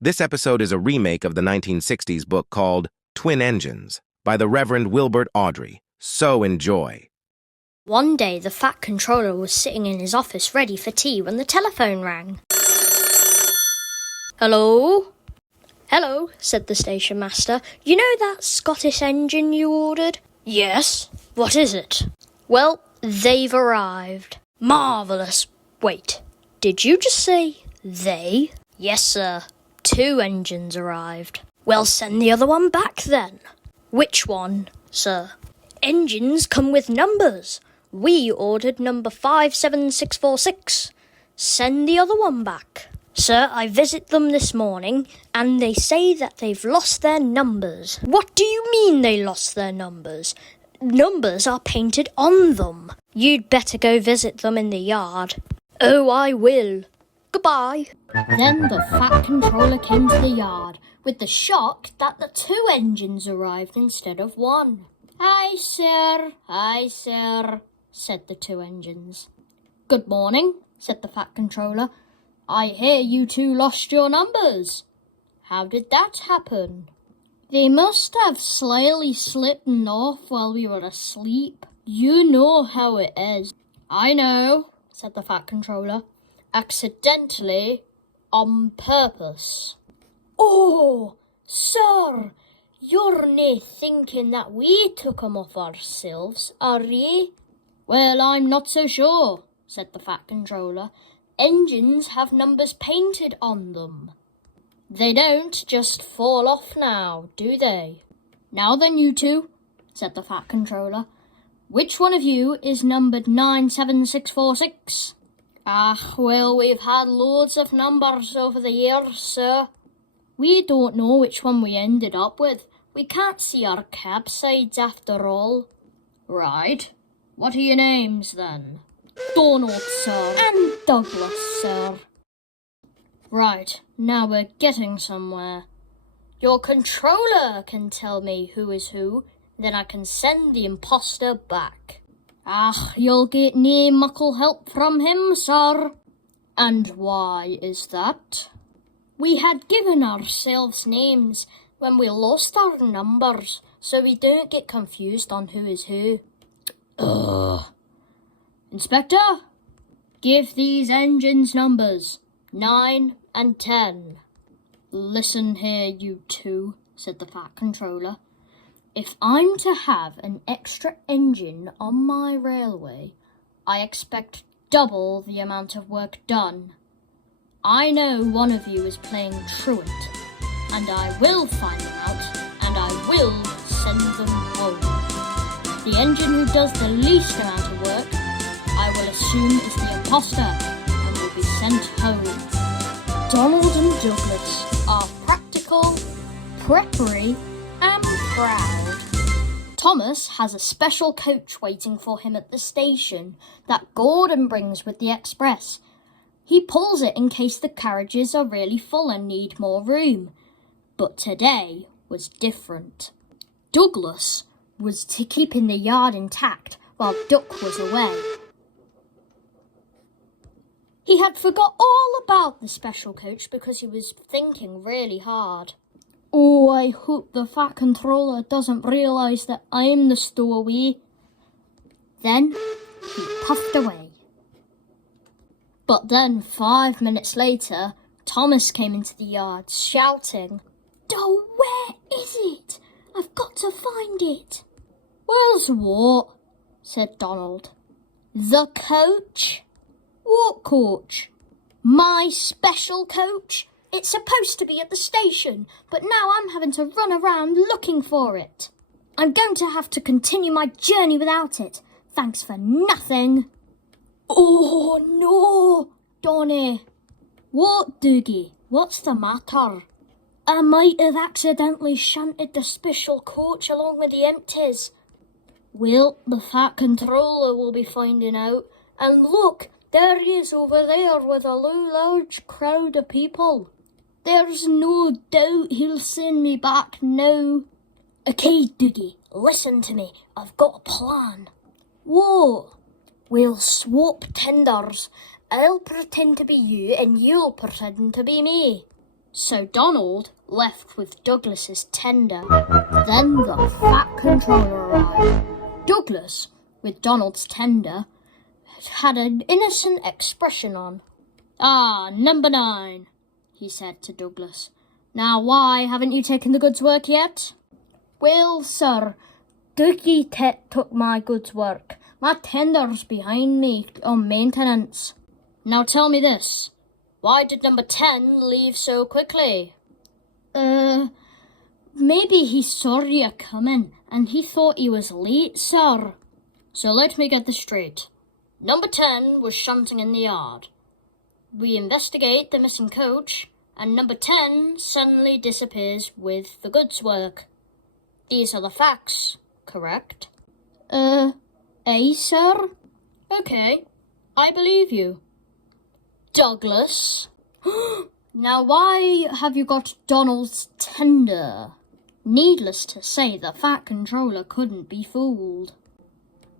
This episode is a remake of the 1960s book called Twin Engines by the Reverend Wilbert Awdry. So enjoy. One day, the Fat Controller was sitting in his office ready for tea when the telephone rang. "Hello?" "Hello," said the station master. "You know that Scottish engine you ordered?" "Yes. What is it?" "Well, they've arrived." "Marvellous. Wait, did you just say they?" "Yes, sir. 2 engines arrived." "Well, send the other one back then." "Which one, sir?" "Engines come with numbers. We ordered number 57646. Send the other one back." "Sir, I visit them this morning, and they say that they've lost their numbers." "What do you mean they lost their numbers? Numbers are painted on them." "You'd better go visit them in the yard." "Oh, I will. Goodbye." Then the Fat Controller came to the yard, with the shock that the 2 engines arrived instead of 1. Aye, sir, said the 2 engines. "Good morning," said the Fat Controller. "I hear you 2 lost your numbers. How did that happen?" "They must have slyly slipped off while we were asleep. You know how it is." "I know," said the Fat Controller. "Accidentally, on purpose." "Oh, sir, you're nae thinking that we took 'em off ourselves, are ye?" "Well, I'm not so sure," said the Fat Controller. "Engines have numbers painted on them. They don't just fall off now, do they?" "Now then, you 2, said the Fat Controller. "Which one of you is numbered 97646? "Ah, well, we've had loads of numbers over the years, sir. We don't know which one we ended up with. We can't see our cab sides after all." "Right. What are your names, then?" "Donald, sir." "And Douglas, sir." "Right. Now we're getting somewhere. Your controller can tell me who is who, then I can send the imposter back." "Ah, you'll get nae muckle help from him, sir." "And why is that?" "We had given ourselves names when we lost our numbers, so we don't get confused on who is who." "Ugh. Inspector, give these engines numbers, 9 and 10. "Listen here, you 2, said the Fat Controller. "If I'm to have an extra engine on my railway, I expect double the amount of work done. I know one of you is playing truant, and I will find them out, and I will send them home. The engine who does the least amount of work, I will assume is the imposter, and will be sent home." Donald and Douglas are practical, preppery, and proud. Thomas has a special coach waiting for him at the station that Gordon brings with the express. He pulls it in case the carriages are really full and need more room. But today was different. Douglas was keeping the yard intact while Duck was away. He had forgot all about the special coach because he was thinking really hard. "Oh, I hope the Fat Controller doesn't realise that I'm the stowaway." Then he puffed away. But then 5 minutes later, Thomas came into the yard shouting, "Oh, where is it? I've got to find it." "Where's what?" said Donald. "The coach." "What coach?" "My special coach. It's supposed to be at the station, but now I'm having to run around looking for it. I'm going to have to continue my journey without it. Thanks for nothing." "Oh, no, Donny." "What, Doogie? What's the matter?" "I might have accidentally shunted the special coach along with the empties." "Well, the Fat Controller will be finding out. And look, there he is over there with a large crowd of people. There's no doubt he'll send me back now." "Okay, Doogie, listen to me. I've got a plan." "What?" "We'll swap tenders. I'll pretend to be you and you'll pretend to be me. So Donald left with Douglas's tender. Then the Fat Controller arrived. Douglas, with Donald's tender, had an innocent expression on. "Ah, number 9, he said to Douglas. "Now why haven't you taken the goods work yet?" "Well, sir, Dougie took my goods work. My tender's behind me on maintenance." "Now tell me this. Why did number 10 leave so quickly?" Maybe he saw you coming and he thought he was late, sir." "So let me get this straight. Number 10 was shunting in the yard. We investigate the missing coach, and number 10 suddenly disappears with the goods work. These are the facts, correct?" Aye, sir." "Okay, I believe you. Douglas, now why have you got Donald's tender?" Needless to say, the Fat Controller couldn't be fooled.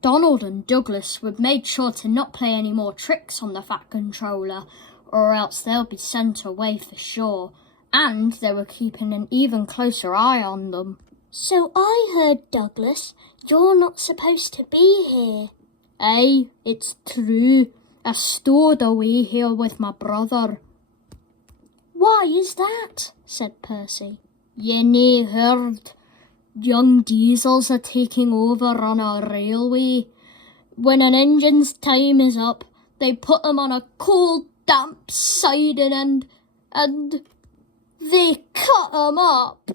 Donald and Douglas would made sure to not play any more tricks on the Fat Controller, or else they'll be sent away for sure, and they were keeping an even closer eye on them. "So I heard, Douglas, you're not supposed to be here." "Aye, it's true. I stowed away here with my brother." "Why is that?" said Percy. "You nae heard. Young diesels are taking over on our railway. When an engine's time is up, they put them on a cold, damp siding and they cut them up."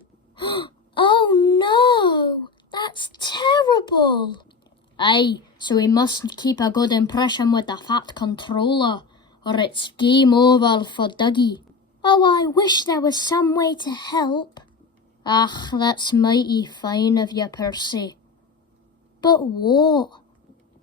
"Oh no, that's terrible." "Aye, so we must keep a good impression with the Fat Controller, or it's game over for Dougie." "Oh, I wish there was some way to help." "Ah, that's mighty fine of you, Percy." "But what?"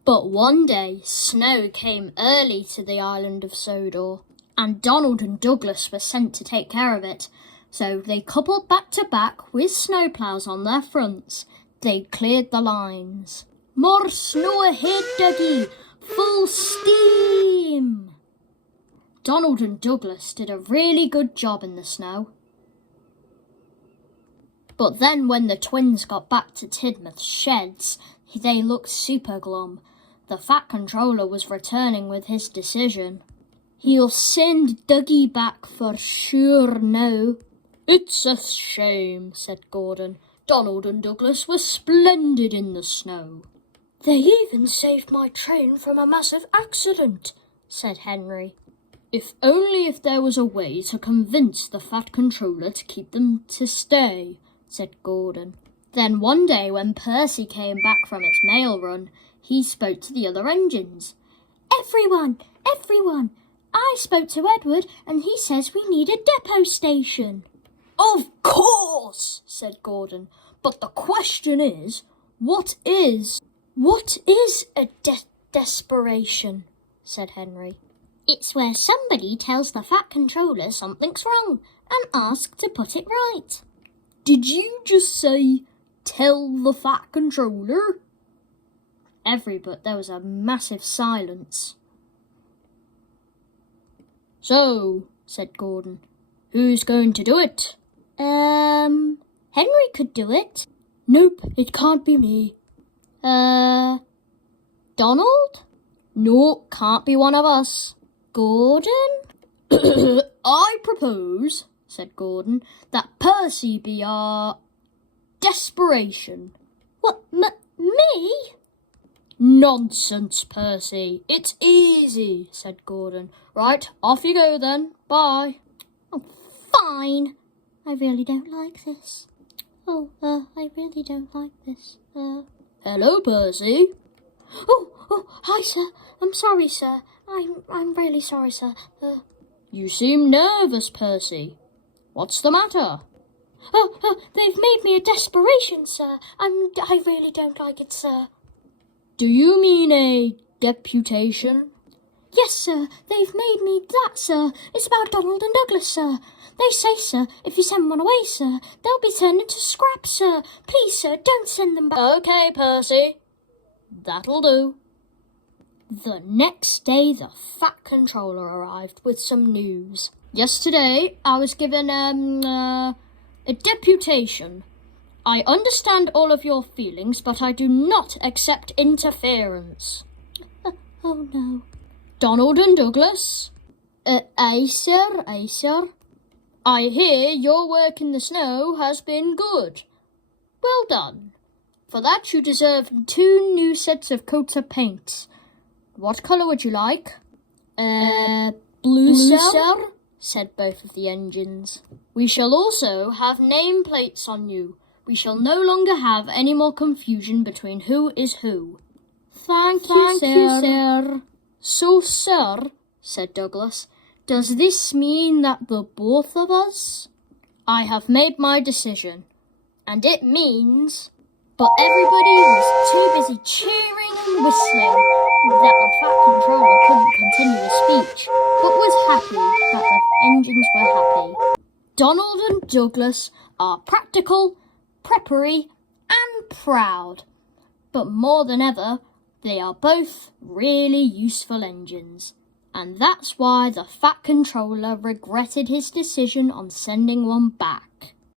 But one day, snow came early to the island of Sodor, and Donald and Douglas were sent to take care of it. So they coupled back to back with snowplows on their fronts. They cleared the lines. "More snow ahead, Dougie! Full steam!" Donald and Douglas did a really good job in the snow. But then when the twins got back to Tidmouth's sheds, they looked super glum. The Fat Controller was returning with his decision. "He'll send Dougie back for sure now." "It's a shame," said Gordon. "Donald and Douglas were splendid in the snow." "They even saved my train from a massive accident," said Henry. If there was a way to convince the Fat Controller to keep them to stay," said Gordon. Then one day when Percy came back from his mail run, he spoke to the other engines. Everyone! I spoke to Edward and he says we need a depot station." "Of course," said Gordon. "But the question is, what is a desperation?" said Henry. "It's where somebody tells the Fat Controller something's wrong and asks to put it right." "Did you just say, tell the Fat Controller?" But there was a massive silence. "So," said Gordon, "who's going to do it?" Henry could do it." "Nope, it can't be me." Donald?" "No, can't be one of us." "Gordon?" "I propose," said Gordon, "that Percy be our desperation." "What, me?" "Nonsense, Percy. It's easy," said Gordon. "Right, off you go then. Bye." "Oh, fine. I really don't like this. I really don't like this. Hello, Percy." Oh, hi, sir. I'm sorry, sir. I'm really sorry, sir. You seem nervous, Percy. What's the matter?" They've made me a desperation, sir. I really don't like it, sir." "Do you mean a deputation?" "Yes, sir. They've made me that, sir. It's about Donald and Douglas, sir. They say, sir, if you send one away, sir, they'll be turned into scrap, sir. Please, sir, don't send them back." "Okay, Percy. That'll do." The next day, the Fat Controller arrived with some news. Yesterday, I was given a deputation. I understand all of your feelings, but I do not accept interference. Oh no. Donald and Douglas? Aye, sir, aye, sir. I hear your work in the snow has been good. Well done. For that you deserve 2 new sets of coats of paint. What colour would you like? Blue, sir, said both of the engines. We shall also have nameplates on you. We shall no longer have any more confusion between who is who. Thank you, sir. So, sir, said Douglas, does this mean that the both of us? I have made my decision, and it means... But everybody was too busy cheering and whistling that the Fat Controller couldn't continue his speech, but was happy that the engines were happy. Donald and Douglas are practical, preppery, and proud. But more than ever, they are both really useful engines. And that's why the Fat Controller regretted his decision on sending one back.